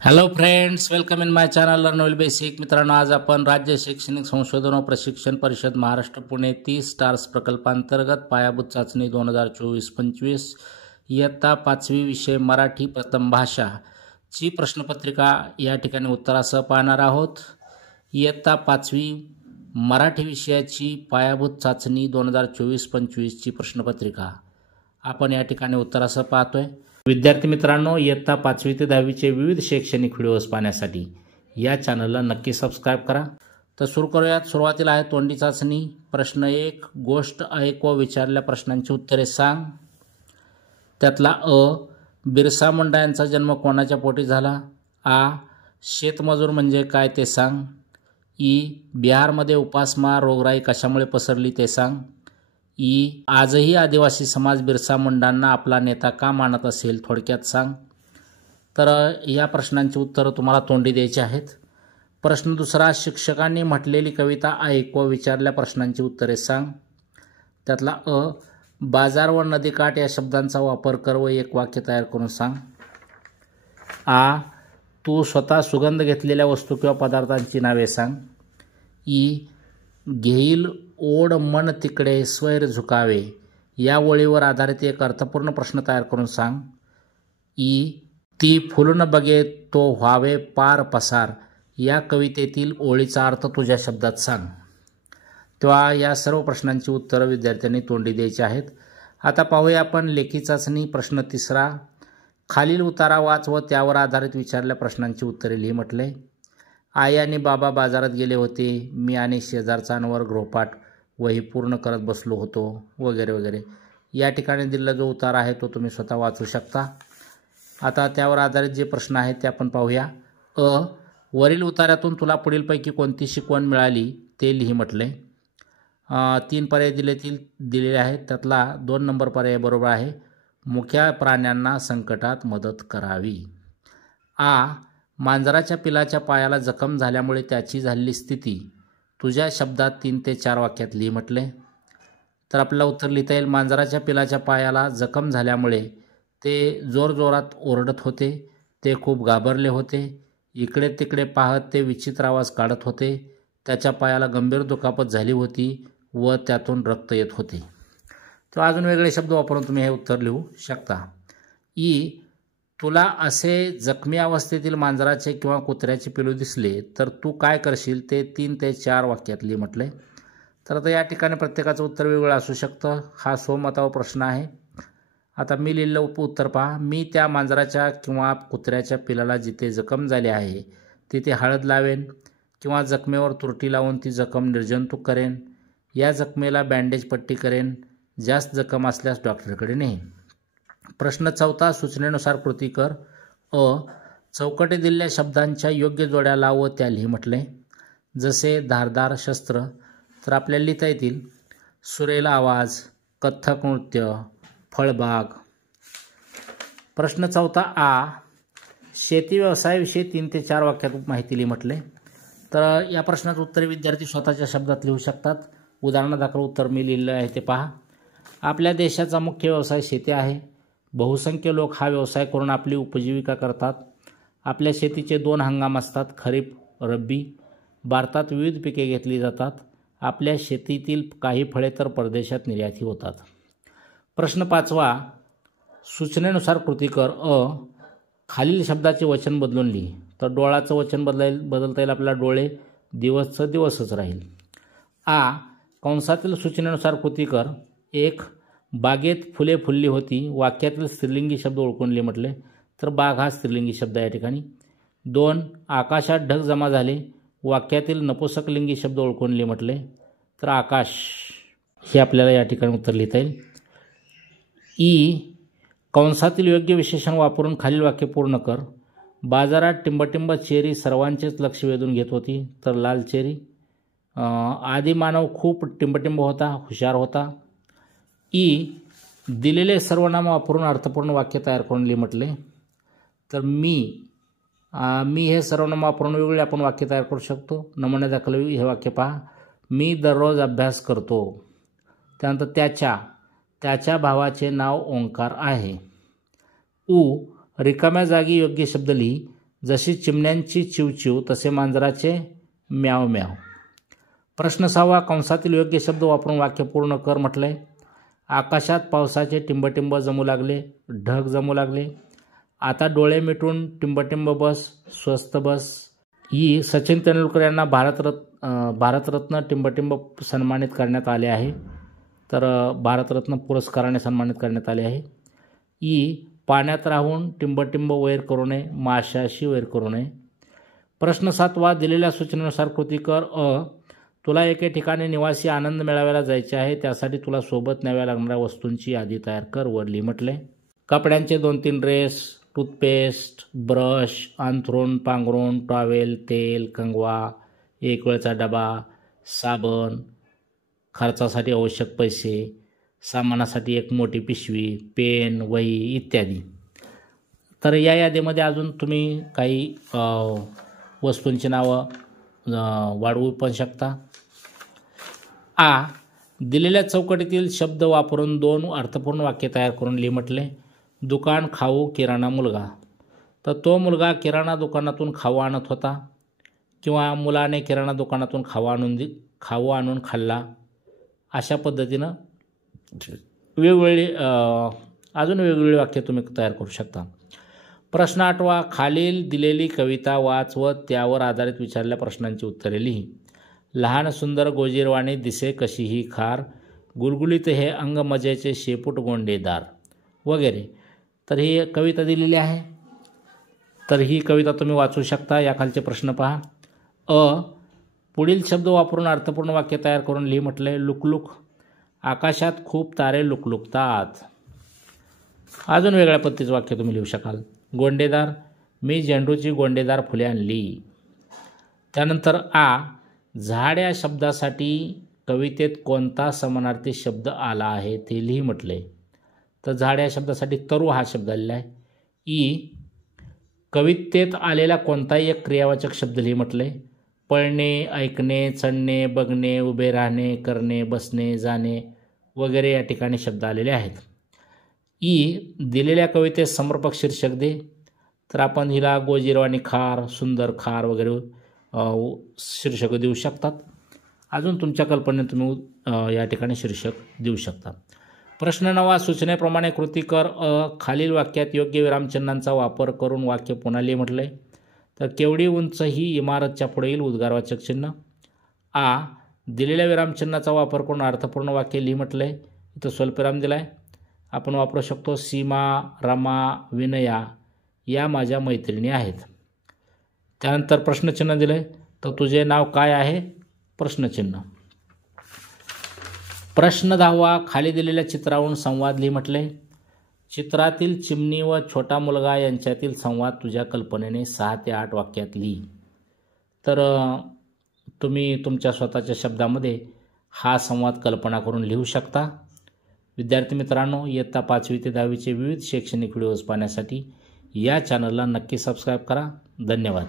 Hello friends, welcome in my channel learn well basic. मित्रांनो, आज आपण राज्य शैक्षणिक संशोधन व प्रशिक्षण परिषद महाराष्ट्र पुणे 30 स्टार्स प्रकल्पांतर्गत पायाभूत चाचणी 2024-25 इयत्ता 5वी विषय मराठी प्रथम भाषा ची प्रश्नपत्रिका या ठिकाणी उत्तरासह पाहणार आहोत. इयत्ता 5वी मराठी विषयाची पायाभूत चाचणी 2024-25 ची प्रश्नपत्रिका आपण या ठिकाणी उत्तरासह पाहतोय. विद्यार्थी मित्रांनो, इयत्ता 5वी ते 10वीचे विविध शैक्षणिक व्हिडिओज पाहण्यासाठी या चॅनलला नक्की सबस्क्राईब करा. तर सुरू करूयात. सुरुवातीला आहे तोंडी चाचणी. प्रश्न 1, गोष्ट ऐक व विचारलेल्या प्रश्नांची उत्तरे सांग. त्यातला बिरसा मुंडा यांचा जन्म कोणाच्या पोटी झाला? शेतमजूर म्हणजे काय ते सांग. बिहारमध्ये उपासमार रोगराई कशामुळे पसरली ते सांग. आजही आदिवासी समाज बिरसा मुंडांना आपला नेता का मानत असेल, थोडक्यात सांग. तर या प्रश्नांची उत्तरं तुम्हाला तोंडी द्यायची आहेत. प्रश्न दुसरा, शिक्षकांनी म्हटलेली कविता ऐक व विचारलेल्या प्रश्नांची उत्तरे सांग. त्यातला बाजार व नदीकाठ या शब्दांचा वापर कर व एक वाक्य तयार करून सांग. तू स्वतः सुगंध घेतलेल्या वस्तू किंवा पदार्थांची नावे सांग. घेईल ओढ मन तिकडे स्वैर झुकावे या ओळीवर आधारित एक अर्थपूर्ण प्रश्न तयार करून सांग. ती फुलून बघे तो व्हावे पार पसार या कवितेतील ओळीचा अर्थ तुझ्या शब्दात सांग. तेव्हा या सर्व प्रश्नांची उत्तरं विद्यार्थ्यांनी तोंडी द्यायची आहेत. आता पाहूया आपण लेखी चाचणी. प्रश्न तिसरा, खालील उतारा वाच व त्यावर आधारित विचारलेल्या प्रश्नांची उत्तरे लिही म्हटले. आई आणि बाबा बाजारात गेले होते. मी आणि शेजारचा अनवर गृहपाठ वही पूर्ण करत बसलो होतो, वगैरे वगैरे. या ठिकाणी दिलेला जो उतारा आहे तो तुम्ही स्वतः वाचू शकता. आता त्यावर आधारित जे प्रश्न आहेत ते आपण पाहूया. वरील उतार्यातून तुला पुढीलपैकी कोणती शिकवण मिळाली ते लिही म्हटले. 3 पर्याय दिलेले आहेत. त्यातला 2 नंबर पर्याय बरोबर आहे. मुक्या प्राण्यांना संकटात मदत करावी. मांजराच्या पिलाच्या पायाला जखम झाल्यामुळे त्याची झालेली स्थिती तुझ्या शब्दात 3 ते 4 वाक्यात लिही म्हटले. तर आपल्याला उत्तर लिहिता येईल. मांजराच्या पिलाच्या पायाला जखम झाल्यामुळे ते जोरजोरात ओरडत होते. ते खूप घाबरले होते. इकडे तिकडे पाहत ते विचित्र आवाज काढत होते. त्याच्या पायाला गंभीर दुखापत झाली होती व त्यातून रक्त येत होते. तर अजून वेगळे शब्द वापरून तुम्ही हे उत्तर लिहू शकता. तुला असे जखमी अवस्थेतील मांजराचे किंवा कुत्र्याचे पिलू दिसले तर तू काय करशील ते 3 ते 4 वाक्यात लिही म्हटले. तर आता या ठिकाणी प्रत्येकाचं उत्तर वेगळं असू शकतं. हा स्वमतावर प्रश्न आहे. आता मी लिहिलेलं उत्तर पहा. मी त्या मांजराच्या किंवा कुत्र्याच्या पिलाला जिथे जखम झाली आहे तिथे हळद लावेन किंवा जखमेवर तुरटी लावून ती जखम निर्जंतुक करेन. या जखमेला बँडेज पट्टी करेन. जास्त जखम असल्यास डॉक्टरकडे नेईन. प्रश्न 4, सूचनेनुसार कृती कर. चौकटी दिलेल्या शब्दांच्या योग्य जोड्या लाव व त्या लिही म्हटले. जसे धारदार शस्त्र तर आपल्याला लिहिता येतील सुरेल आवाज, कथ्थक नृत्य, फळबाग. प्रश्न 4 शेती व्यवसायाविषयी 3 ते 4 वाक्यात माहिती लिही म्हटले. तर या प्रश्नाचं उत्तर विद्यार्थी स्वतःच्या शब्दात लिहू शकतात. उदाहरणादाखल उत्तर मी लिहिलं आहे ते पहा. आपल्या देशाचा मुख्य व्यवसाय शेती आहे. बहुसंख्य लोक हा व्यवसाय करून आपली उपजीविका करतात. आपल्या शेतीचे 2 हंगाम असतात, खरीप, रब्बी. भारतात विविध पिके घेतली जातात. आपल्या शेतीतील काही फळे तर परदेशात निर्याती होतात. प्रश्न 5, सूचनेनुसार कृती कर. खालील शब्दाचे वचन बदलून लिही. तर डोळाचं वचन बदलता येईल आपल्याला डोळे, दिवसचं दिवसच राहील. कंसातील सूचनेनुसार कृती कर. 1, बागेत फुले फुलली होती. वाक्यातील स्त्रीलिंगी शब्द ओळखून लिही म्हटले. तर बाग हा स्त्रीलिंगी शब्द आहे या ठिकाणी. 2, आकाशात ढग जमा झाले. वाक्यातील नपुंसकलिंगी शब्द ओळखून लिही म्हटले. तर आकाश हे आपल्याला या ठिकाणी उत्तर लिहिता येईल. कंसातील योग्य विशेषण वापरून खालील वाक्य पूर्ण कर. बाजारात टिंबटिंब चेरी सर्वांचेच लक्ष वेधून घेत होती. तर लाल चेरी. आदिमानव खूप टिंबटिंब होता, हुशार होता. दिलेले सर्वनाम वापरून अर्थपूर्ण वाक्य तयार करून लिही म्हटले. तर मी हे सर्वनाम वापरून वेगवेगळे आपण वाक्य तयार करू शकतो. नमुन्यादाखल हे वाक्य पहा. मी दररोज अभ्यास करतो. त्यानंतर त्याच्या भावाचे नाव ओंकार आहे. रिकाम्या जागी योग्य शब्द लिही. जशी चिमण्यांची चिवचिव तसे मांजराचे म्याव म्याव. प्रश्न 6 कंसातील योग्य शब्द वापरून वाक्य पूर्ण कर म्हटलंय. आकाशात पावसाचे टिंबटिंब जमू लागले, ढग जमू लागले. आता डोळे मिटून टिंबटिंब बस, स्वस्त बस. ही सचिन तेंडुलकर यांना भारतरत्न टिंबटिंब सन्मानित करण्यात आले आहे. तर भारतरत्न पुरस्काराने सन्मानित करण्यात आले आहे. पाण्यात राहून टिंबटिंब वैर करू नये, माशाशी वैर करू नये. प्रश्न 7 दिलेल्या सूचनेनुसार कृती कर. तुला एके ठिकाणी निवासी आनंद मेळाव्याला जायचे आहे. त्यासाठी तुला सोबत न्याव्या लागणाऱ्या वस्तूंची यादी तयार कर. वर लिही म्हटले. कपड्यांचे 2-3 ड्रेस, टूथपेस्ट, ब्रश, अंथरूण, पांघरूण, टॉवेल, तेल, कंगवा, एक वेळचा डबा, साबण, खर्चासाठी आवश्यक पैसे, सामानासाठी एक मोठी पिशवी, पेन, वही इत्यादी. तर या यादीमध्ये अजून तुम्ही काही वस्तूंची नावं वाढवू पण शकता. दिलेल्या चौकटीतील शब्द वापरून 2 अर्थपूर्ण वाक्य तयार करून लिही म्हटले. दुकान, खाऊ, किराणा, मुलगा. तर तो मुलगा किराणा दुकानातून खाऊ आणत होता किंवा मुलाने किराणा दुकानातून खाऊ आणून खाल्ला. अशा पद्धतीनं अजून वेगवेगळी वाक्य तुम्ही तयार करू शकता. प्रश्न 8 खालील दिलेली कविता वाच व त्यावर आधारित विचारलेल्या प्रश्नांची उत्तरे लिही. लहान सुंदर गोजीरवाणी दिसे कशीही खार, गुलगुलीत हे अंग मजेचे शेपूट गोंडेदार वगैरे. तर ही कविता दिलेली आहे. तर ही कविता तुम्ही वाचू शकता. याखालचे प्रश्न पहा. पुढील शब्द वापरून अर्थपूर्ण वाक्य तयार करून लिही म्हटले. लुकलुक, आकाशात खूप तारे लुकलुकतात. अजून वेगळ्या पद्धतीचं वाक्य तुम्ही लिहू शकाल. गोंडेदार, मी झेंडूची गोंडेदार फुले आणली. त्यानंतर झाड या शब्दासाठी कवितेत कोणता समानार्थी शब्द आला आहे ते लिही म्हटले. तर झाड या शब्दासाठी तरू हा शब्द आलेला आहे. कवितेत आलेला कोणताही एक क्रियावाचक शब्द लिही म्हटले. पळणे, ऐकणे, चढणे, बघणे, उभे राहणे, करणे, बसणे, जाणे वगैरे या ठिकाणी शब्द आलेले आहेत. दिलेल्या कवितेत समर्पक शीर्षक दे. तर आपण हिला गोजीरवाणी खार, सुंदर खार वगैरे शीर्षक देऊ शकतात. अजून तुमच्या कल्पनेने तुम्ही या ठिकाणी शीर्षक देऊ शकता. प्रश्न 9 सूचनेप्रमाणे कृती कर. खालील वाक्यात योग्य विरामचिन्हांचा वापर करून वाक्य पुन्हा लिही म्हटले. तर केवढी उंच ही इमारतच्या पुढे येईल उद्गारवाचक चिन्ह. दिलेल्या विरामचिन्हाचा वापर करून अर्थपूर्ण वाक्य लिही म्हटले. इथं स्वल्पविराम दिला आहे. आपण वापरू शकतो. सीमा, रमा, विनया या माझ्या मैत्रिणी आहेत. त्यानंतर प्रश्नचिन्ह दिलं आहे. तर तुझे नाव काय आहे? प्रश्नचिन्ह. प्रश्न 10 खाली दिलेल्या चित्रावरून संवाद लिही म्हटले. चित्रातील चिमणी व छोटा मुलगा यांच्यातील संवाद तुझ्या कल्पनेने 6 ते 8 वाक्यात लिही. तर तुम्ही तुमच्या स्वतःच्या शब्दामध्ये हा संवाद कल्पना करून लिहू शकता. विद्यार्थी मित्रांनो, इयत्ता 5वी ते 10वीचे विविध शैक्षणिक व्हिडिओज पाहण्यासाठी या चॅनलला नक्की सबस्क्राईब करा. धन्यवाद.